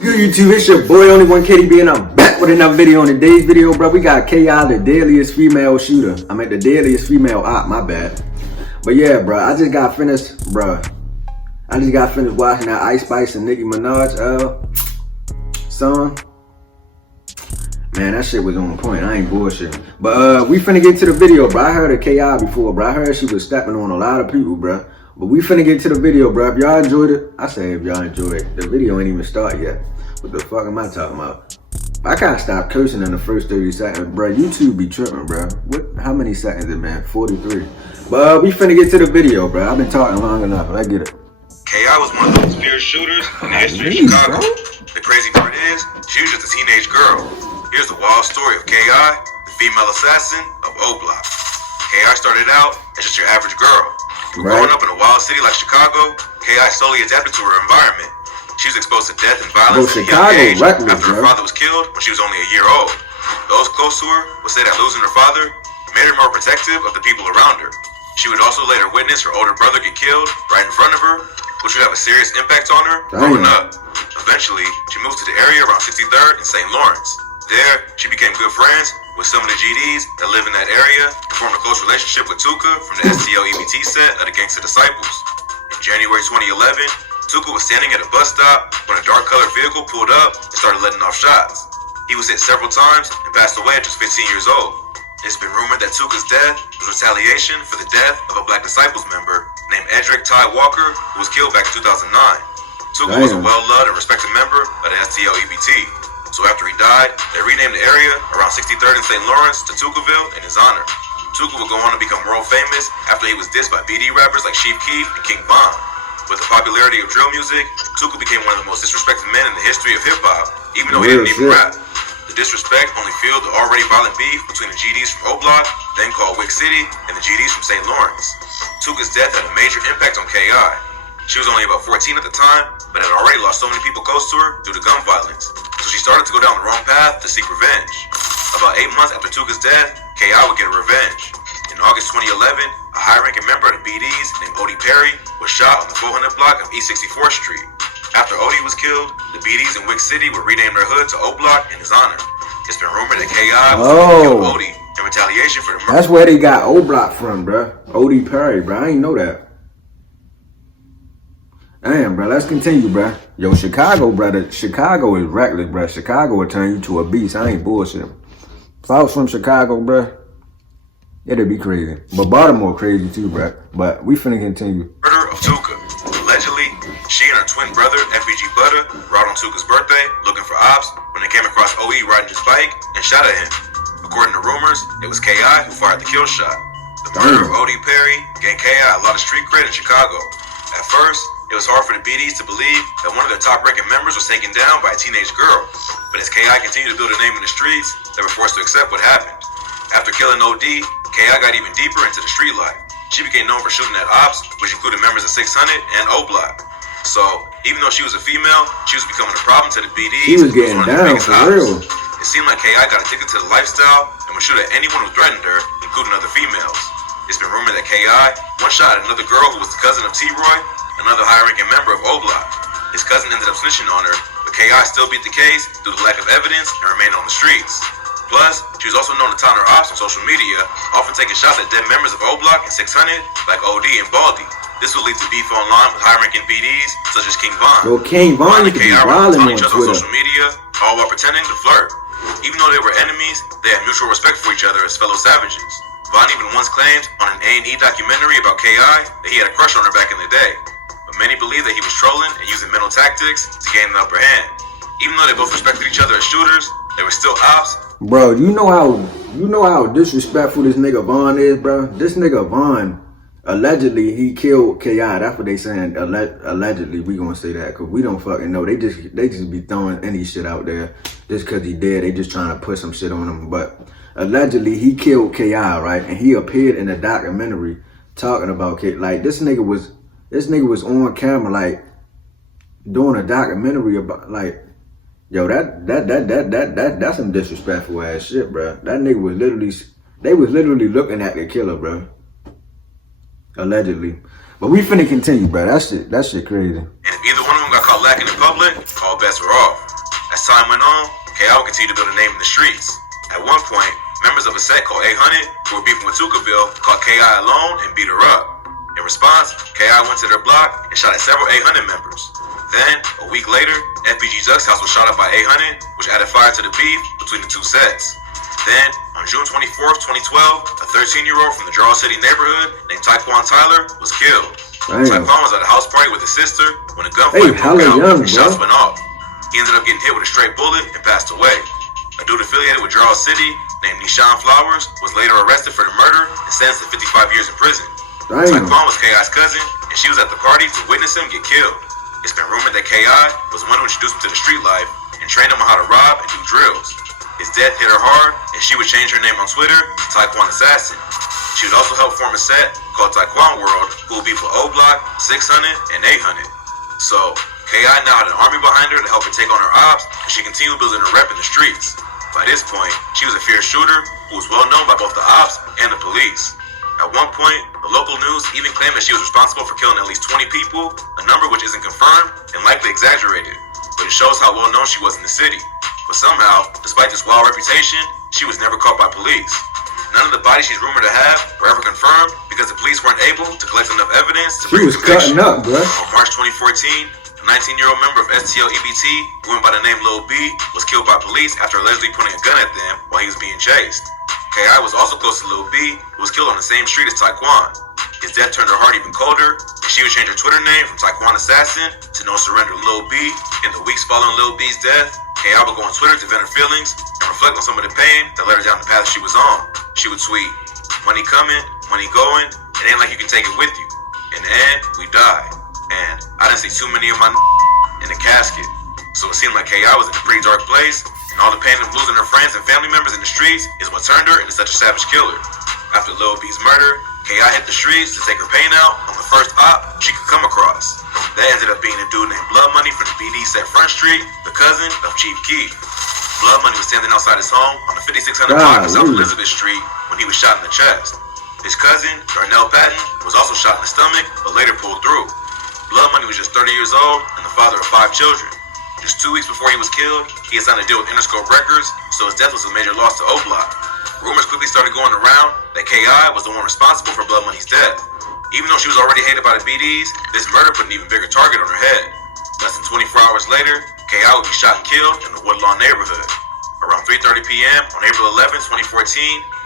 Good YouTube, it's your boy Only One KDB, and I'm back with another video. On today's video, bro, we got KI, the deadliest female shooter. I mean, the deadliest female op, my bad. But yeah, bro, I just got finished watching that Ice Spice and Nicki Minaj song. Man, that shit was on point. I ain't bullshitting. But we finna get to the video, bro. I heard of KI before, bro. I heard she was stepping on a lot of people, bro. But we finna get to the video, bro. If y'all enjoyed it, I say if y'all enjoyed it. The video ain't even started yet. What the fuck am I talking about? I can't stop cursing in the first 30 seconds, bro. YouTube be tripping, bro. How many seconds it, man? 43. But we finna get to the video, bro. I've been talking long enough. I get it. KI was one of the fierce shooters in the history of Chicago. The crazy part is, she was just a teenage girl. Here's the wild story of KI, the female assassin of O-Block. KI started out as just your average girl. Growing up in a wild city like Chicago, KI slowly adapted to her environment. She was exposed to death and violence at a young age after her father was killed when she was only a year old. Those close to her would say that losing her father made her more protective of the people around her. She would also later witness her older brother get killed right in front of her, which would have a serious impact on her growing up. Eventually, she moved to the area around 63rd and St. Lawrence. There, she became good friends with some of the GDs that live in that area and formed a close relationship with Tuka from the STL EBT set of the Gangsta Disciples. In January 2011, Tuka was standing at a bus stop when a dark-colored vehicle pulled up and started letting off shots. He was hit several times and passed away at just 15 years old. It's been rumored that Tuka's death was retaliation for the death of a Black Disciples member named Edric Ty Walker, who was killed back in 2009. Tuka was a well-loved and respected member of the STL EBT. So after he died, they renamed the area around 63rd and St. Lawrence to Tukaville in his honor. Tuka would go on to become world famous after he was dissed by BD rappers like Chief Keef and King Von. With the popularity of drill music, Tuka became one of the most disrespected men in the history of hip-hop, even though he didn't even rap. The disrespect only fueled the already violent beef between the GDs from O-Block, then called Wick City, and the GDs from St. Lawrence. Tuka's death had a major impact on KI. She was only about 14 at the time, but had already lost so many people close to her due to gun violence. So she started to go down the wrong path to seek revenge. About 8 months after Tuka's death, KI would get revenge. In August 2011, a high-ranking member of the BDs named Odie Perry was shot on the 400 block of East 64th Street. After Odie was killed, the BDs in Wick City would rename their hood to O-Block in his honor. It's been rumored that KI was killed Odie in retaliation for the murder. That's where they got O-Block from, bro. Odie Perry, bro. I ain't know that. Damn, bro. Let's continue, bro. Yo, Chicago, brother. Chicago is reckless, bro. Chicago will turn you to a beast. I ain't bullshitting. If I was from Chicago, bro, it'd be crazy. But Baltimore crazy too, bro. But we finna continue. Murder of Tuka. Allegedly, she and her twin brother, FBG Butter, rode on Tuka's birthday looking for ops when they came across OE riding his bike and shot at him. According to rumors, it was KI who fired the kill shot. The murder of Odie Perry gained KI a lot of street cred in Chicago. At first, it was hard for the BDs to believe that one of their top-ranking members was taken down by a teenage girl. But as KI continued to build a name in the streets, they were forced to accept what happened. After killing OD, KI got even deeper into the street life. She became known for shooting at ops, which included members of 600 and O-Block. So, even though she was a female, she was becoming a problem to the BDs. She was getting down for real. It seemed like KI got addicted to the lifestyle and would shoot at anyone who threatened her, including other females. It's been rumored that KI one shot at another girl who was the cousin of T-Roy, another high-ranking member of O-Block. His cousin ended up snitching on her, but KI still beat the case due to lack of evidence and remained on the streets. Plus, she was also known to taunt her ops on social media, often taking shots at dead members of O-Block and 600 like OD and Baldy. This would lead to beef online with high-ranking BDs such as King Von. Yo, King Von could be wilding on Twitter. On social media, all while pretending to flirt. Even though they were enemies, they had mutual respect for each other as fellow savages. Von even once claimed on an A&E documentary about KI that he had a crush on her back in the day. But many believe that he was trolling and using mental tactics to gain an upper hand. Even though they both respected each other as shooters, they were still ops. Bro, you know how disrespectful this nigga Von is, bro? This nigga Von, allegedly, he killed KI. That's what they saying. Allegedly, we gonna say that because we don't fucking know. They just be throwing any shit out there just because he dead. They just trying to put some shit on him. But allegedly, he killed KI, right? And he appeared in a documentary talking about KI. Like this nigga was on camera, like doing a documentary about like. Yo, that's some disrespectful ass shit, bro. That nigga was they was literally looking at the killer, bro. Allegedly. But we finna continue, bro. That shit crazy. And if either one of them got caught lacking in public, all bets were off. As time went on, K.I. would continue to build a name in the streets. At one point, members of a set called 800, who were beefing with Tukaville, caught K.I. alone and beat her up. In response, K.I. went to their block and shot at several 800 members. Then, a week later, FBG Duck's house was shot up by 800, which added fire to the beef between the two sets. Then, on June 24th, 2012, a 13-year-old from the Jarrell City neighborhood named Taekwon Tyler was killed. Taekwon was at a house party with his sister when a gunfight broke out and shots went off. He ended up getting hit with a stray bullet and passed away. A dude affiliated with Jarrell City named Nishan Flowers was later arrested for the murder and sentenced to 55 years in prison. Taekwon was K.I.'s cousin, and she was at the party to witness him get killed. It's been rumored that K.I. was the one who introduced him to the street life and trained him on how to rob and do drills. His death hit her hard, and she would change her name on Twitter to Taekwon Assassin. She would also help form a set called Taekwon World, who will be for O-Block, 600, and 800. So, K.I. now had an army behind her to help her take on her ops, and she continued building her rep in the streets. By this point, she was a fierce shooter who was well known by both the ops and the police. At one point, the local news even claimed that she was responsible for killing at least 20 people, a number which isn't confirmed and likely exaggerated, but it shows how well known she was in the city. But somehow, despite this wild reputation, she was never caught by police. None of the bodies she's rumored to have were ever confirmed because the police weren't able to collect enough evidence to bring a conviction. Up, bro. On March 2014, a 19-year-old member of STL EBT, who went by the name Lil B, was killed by police after allegedly pointing a gun at them while he was being chased. K.I. was also close to Lil B, who was killed on the same street as Taekwon. His death turned her heart even colder, and she would change her Twitter name from Taekwon Assassin to No Surrender Lil B. In the weeks following Lil B's death, K.I. would go on Twitter to vent her feelings and reflect on some of the pain that led her down the path she was on. She would tweet, "Money coming, money going, it ain't like you can take it with you. In the end, we die. And I didn't see too many of my in the casket." So it seemed like K.I. was in a pretty dark place, and all the pain of losing her friends and family members in the streets is what turned her into such a savage killer. After Lil B's murder, K.I. hit the streets to take her pain out on the first op she could come across. That ended up being a dude named Blood Money from the BD set Front Street, the cousin of Chief Keef. Blood Money was standing outside his home on the 5600 block of South Elizabeth Street when he was shot in the chest. His cousin, Darnell Patton, was also shot in the stomach, but later pulled through. Blood Money was just 30 years old and the father of 5 children. Just 2 weeks before he was killed, he had signed a deal with Interscope Records, so his death was a major loss to O-Block. Rumors quickly started going around that K.I. was the one responsible for Blood Money's death. Even though she was already hated by the BDs, this murder put an even bigger target on her head. Less than 24 hours later, K.I. would be shot and killed in the Woodlawn neighborhood. Around 3:30 p.m. on April 11, 2014,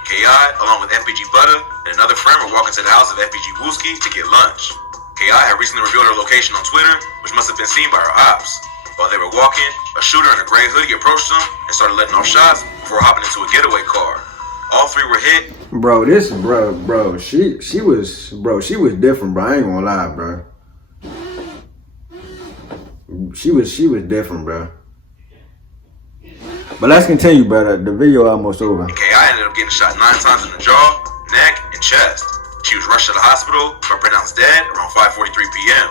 K.I., along with FBG Butter and another friend, were walking to the house of FBG Wooski to get lunch. K.I. had recently revealed her location on Twitter, which must have been seen by her ops. While they were walking, a shooter in a gray hoodie approached them and started letting off shots before hopping into a getaway car. All 3 were hit. She was different, bro. I ain't gonna lie, bro. She was different, bro. But let's continue, brother. The video almost over. K.I. ended up getting shot 9 times in the jaw, neck, and chest. She was rushed to the hospital but pronounced dead around 5:43 p.m.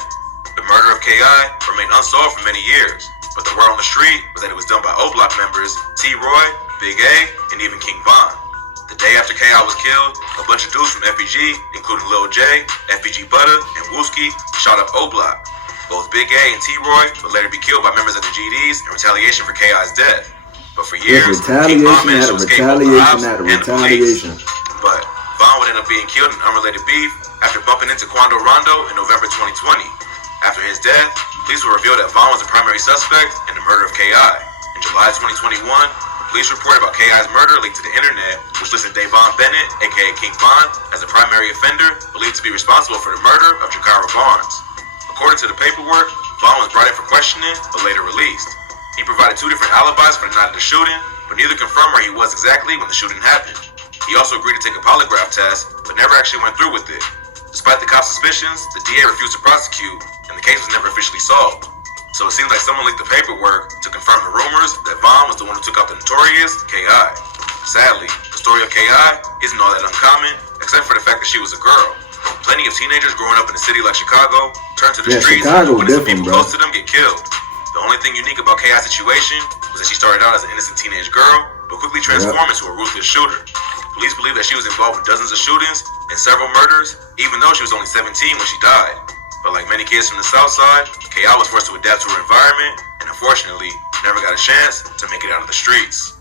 The murder of K.I. remained unsolved for many years, but the word on the street was that it was done by O-Block members T-Roy, Big A, and even King Von. The day after K.I. was killed, a bunch of dudes from FBG, including Lil J, FBG Butter, and Wooski, shot up O-Block. Both Big A and T-Roy would later be killed by members of the GDs in retaliation for K.I.'s death. But for years, King Von managed to escape both the ops and the police. But Von would end up being killed in unrelated beef after bumping into Quando Rondo in November 2020. After his death, police will reveal that Von was the primary suspect in the murder of K.I. In July 2021, police reported about K.I.'s murder leaked to the internet, which listed Davon Bennett, aka King Von, as the primary offender believed to be responsible for the murder of Jakara Barnes. According to the paperwork, Von was brought in for questioning, but later released. He provided 2 different alibis for the night of the shooting, but neither confirmed where he was exactly when the shooting happened. He also agreed to take a polygraph test, but never actually went through with it. Despite the cops' suspicions, the DA refused to prosecute, and the case was never officially solved. So it seems like someone leaked the paperwork to confirm the rumors that Von was the one who took out the notorious K.I. Sadly, the story of K.I. isn't all that uncommon, except for the fact that she was a girl. Plenty of teenagers growing up in a city like Chicago turn to the streets and innocent people close to them get killed. The only thing unique about K.I.'s situation was that she started out as an innocent teenage girl, but quickly transformed into a ruthless shooter. Police believe that she was involved with dozens of shootings and several murders, even though she was only 17 when she died. But like many kids from the South Side, K.I. was forced to adapt to her environment, and unfortunately, never got a chance to make it out of the streets.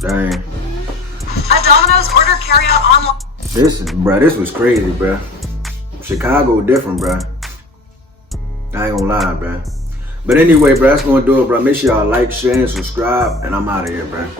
Dang. A Domino's order carryout online. This was crazy, bruh. Chicago different, bruh. I ain't gonna lie, bruh. But anyway, bruh, that's gonna do it, bruh. Make sure y'all like, share, and subscribe, and I'm out of here, bruh.